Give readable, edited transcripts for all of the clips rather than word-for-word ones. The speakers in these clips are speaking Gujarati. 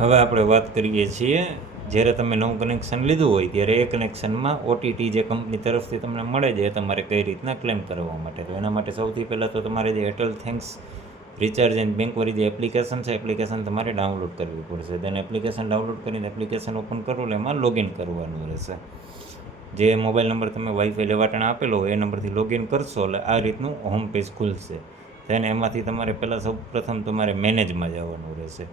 હવે આપણે વાત કરીએ છીએ જ્યારે તમે નવું કનેક્શન લીધું હોય ત્યારે એ કનેક્શનમાં ઓટીટી જે કંપની તરફથી તમને મળે છે એ તમારે કઈ રીતના ક્લેમ કરવા માટે. તો એના માટે સૌથી પહેલાં તો તમારે જે એરટેલ થેન્ક્સ રિચાર્જ એન્ડ બેંકવાળી જે એપ્લિકેશન છે એપ્લિકેશન તમારે ડાઉનલોડ કરવી પડશે. તેને એપ્લિકેશન ડાઉનલોડ કરીને એપ્લિકેશન ઓપન કરો એટલે એમાં લોગિન કરવાનું રહેશે. જે મોબાઈલ નંબર તમે વાઈફાઈ લેવાટાણે આપેલો હોય એ નંબરથી લોગિન કરશો એટલે આ રીતનું હોમ પેજ ખુલશે. તેને એમાંથી તમારે પહેલાં સૌપ્રથમ તમારે મેનેજમાં જવાનું રહેશે.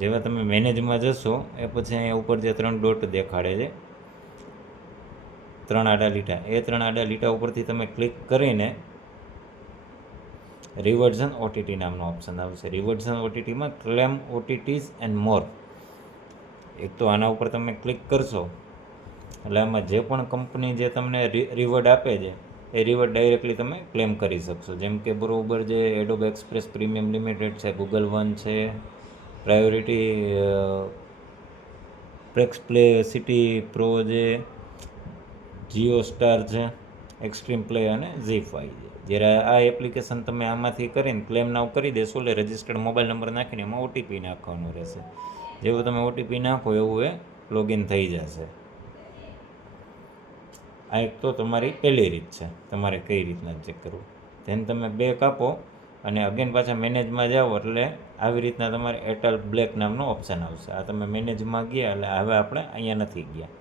જેવા તમે મેનેજમાં જશો એ પછી અહીંયા ઉપર જે 3 ડોટ દેખાડે છે, 3 આડા લીટા, એ 3 આડા લીટા ઉપરથી તમે ક્લિક કરીને રિવર્ઝન ઓટીટી નામનો ઓપ્શન આવશે. રિવર્ઝન ઓટીટીમાં ક્લેમ ઓટીટીઝ એન્ડ મોર, એક તો આના ઉપર તમે ક્લિક કરશો એટલે આમાં જે પણ કંપની જે તમને રિવોર્ડ આપે છે એ રિવોર્ડ ડાયરેક્ટલી તમે ક્લેમ કરી શકશો. જેમ કે બરોબર જે એડોબ એક્સપ્રેસ પ્રીમિયમ લિમિટેડ છે, ગૂગલ વન છે, પ્રાયોરિટી પ્રેક્સ પ્લે સિટી પ્રો છે, જીઓ સ્ટાર છે, એક્સ્ટ્રીમ પ્લે અને ઝી5 છે. જ્યારે આ એપ્લિકેશન તમે આમાંથી કરીને ક્લેમ નાવ કરી દેશો એટલે રજિસ્ટર્ડ મોબાઈલ નંબર નાખીને એમાં ઓટીપી નાખવાનો રહેશે. જેવું તમે ઓટીપી નાખો એવું એ લોગિન થઈ જશે. આ એક તો તમારી પહેલી રીત છે તમારે કઈ રીતના ચેક કરવું. ધેન તમે બેક આપો અને અગેન પાછા મેનેજમાં જાઓ એટલે આવી રીતના તમારે એરટેલ બ્લેક નામનો ઓપ્શન આવશે. આ તમે મેનેજમાં ગયા એટલે હવે આપણે અહીંયા નથી ગયા.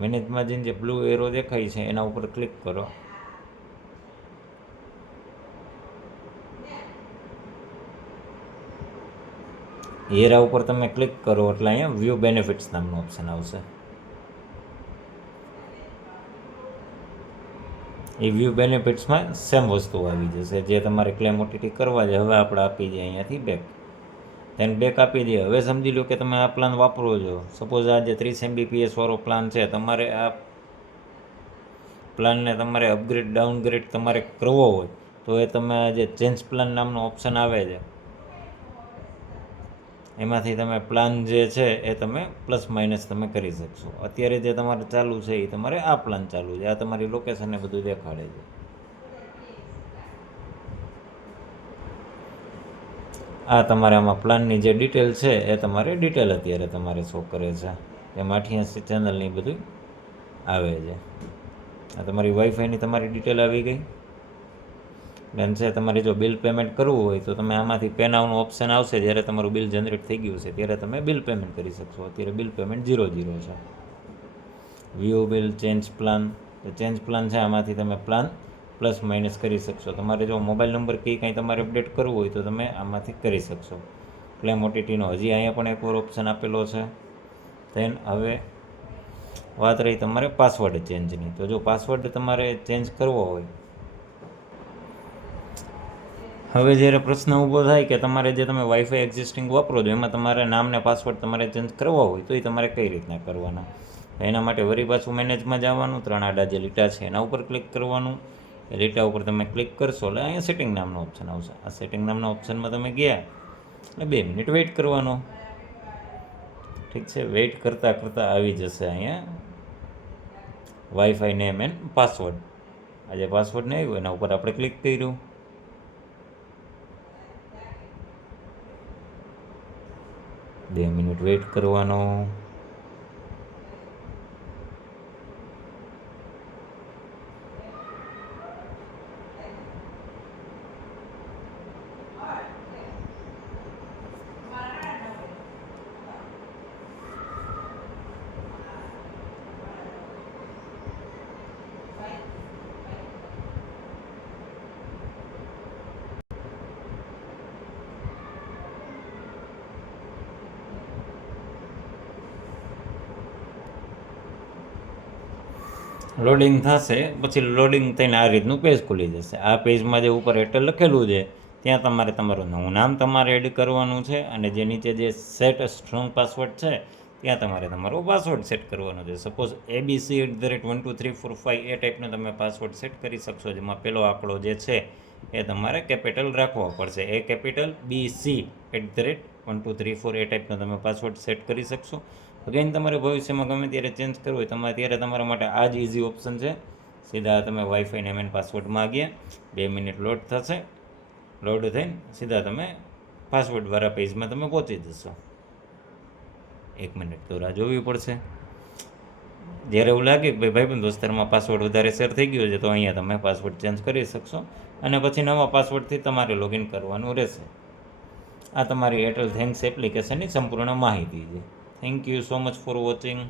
મેનેજમાં જઈને જે બ્લુ એરો દેખાય છે એના ઉપર ક્લિક કરો. એરા ઉપર તમે ક્લિક કરો એટલે અહીંયા વ્યૂ બેનિફિટ્સ નામનો ઓપ્શન આવશે. એ વ્યૂ બેનિફિટ્સમાં સેમ વસ્તુ આવી જશે જે તમારે ક્લેમ ઓટીટી કરવા છે. હવે આપણે આપી દઈએ અહીંયાથી બેક. તેને બેક આપી દઈએ. હવે સમજી લો કે તમે આ પ્લાન વાપરો છો. સપોઝ આ જે 30 MBPS વાળો પ્લાન છે, તમારે આ પ્લાનને તમારે અપગ્રેડ ડાઉનગ્રેડ તમારે કરવો હોય તો એ તમે આ જે ચેન્જ પ્લાન નામનો ઓપ્શન આવે છે એમાંથી તમે પ્લાન જે છે એ તમે પ્લસ માઇનસ તમે કરી શકશો. અત્યારે જે તમારે ચાલુ છે એ તમારે આ પ્લાન ચાલુ છે. આ તમારી લોકેશન ને બધું દેખાડે છે. આ તમારે આમાં પ્લાનની જે ડિટેલ છે એ તમારે ડિટેલ અત્યારે તમારે શો કરે છે. એમાં 88 ચેનલની બધું આવે છે. આ તમારી વાઈફાઈની તમારી ડિટેલ આવી ગઈ. દેન છે તમારે જો બિલ પેમેન્ટ કરવું હોય તો તમે આમાંથી પે નાવનો ઓપ્શન આવશે. જ્યારે તમારું બિલ જનરેટ થઈ ગયું છે ત્યારે તમે બિલ પેમેન્ટ કરી શકશો. અત્યારે બિલ પેમેન્ટ 0 છે. વ્યૂ બિલ ચેન્જ પ્લાન, તો ચેન્જ પ્લાન છે આમાંથી તમે પ્લાન પ્લસ માઇનસ કરી શકશો. તમારે જો મોબાઈલ નંબર કંઈ તમારે અપડેટ કરવું હોય તો તમે આમાંથી કરી શકશો. ક્લેમ ઓટીટીનો હજી અહીંયા પણ એક વાર ઓપ્શન આપેલો છે. દેન હવે વાત રહી તમારે પાસવર્ડ ચેન્જની. તો જો પાસવર્ડ તમારે ચેન્જ કરવો હોય, હવે જ્યારે પ્રશ્ન ઊભો થાય કે તમારે જે તમે વાઈફાઈ એક્ઝિસ્ટિંગ વાપરો છો એમાં તમારે નામને પાસવર્ડ તમારે ચેન્જ કરવા હોય તો એ તમારે કઈ રીતના કરવાના. એના માટે વળી પાછું મેનેજમાં જવાનું, 3 આડા જે લીટા છે એના ઉપર ક્લિક કરવાનું. એ લીટા ઉપર તમે ક્લિક કરશો એટલે અહીંયા સેટિંગ નામનો ઓપ્શન આવશે. આ સેટિંગ નામના ઓપ્શનમાં તમે ગયા એટલે 2 મિનિટ વેઇટ કરવાનો. ઠીક છે. વેઇટ કરતાં કરતાં આવી જશે અહીંયા વાઈફાઈ નેમ એન્ડ પાસવર્ડ. આ જે પાસવર્ડ નહીં આવ્યું એના ઉપર આપણે ક્લિક કર્યું. 2 મિનિટ વેઇટ કરવાનો. લોડિંગ થશે. પછી લોડિંગ થઈને આ રીતનું પેજ ખુલી જશે. આ પેજમાં જે ઉપર એરટેલ લખેલું છે ત્યાં તમારે તમારું નવું નામ તમારે એડ કરવાનું છે અને જે નીચે જે સેટ સ્ટ્રોંગ પાસવર્ડ છે ત્યાં તમારે તમારો પાસવર્ડ સેટ કરવાનો છે. સપોઝ abc@12345 એ ટાઈપનો તમે પાસવર્ડ સેટ કરી શકશો. જેમાં પહેલો આંકડો જે છે એ તમારે કેપિટલ રાખવો પડશે. એ કેપિટલ BC@12345 એ ટાઈપનો તમે પાસવર્ડ સેટ કરી શકશો. અગેન તમારે ભવિષ્યમાં ગમે ત્યારે ચેન્જ કરવું હોય ત્યારે તમારા માટે આ જ ઇઝી ઓપ્શન છે. સીધા તમે વાઈફાઈ નેમ એન્ડ પાસવર્ડમાં ગયા, 2 મિનિટ લોડ થશે. લોડ થઈને સીધા તમે પાસવર્ડવાળા પેજમાં તમે પહોંચી જશો. 1 મિનિટ તો રાહ જોવી પડશે. જ્યારે એવું લાગે કે ભાઈબંધ દોસ્તારમાં પાસવર્ડ વધારે શેર થઈ ગયો છે તો અહીંયા તમે પાસવર્ડ ચેન્જ કરી શકશો અને પછી નવા પાસવર્ડથી તમારે લોગિન કરવાનું રહેશે. આ તમારી એરટેલ થેન્ક્સ એપ્લિકેશનની સંપૂર્ણ માહિતી છે. Thank you so much for watching.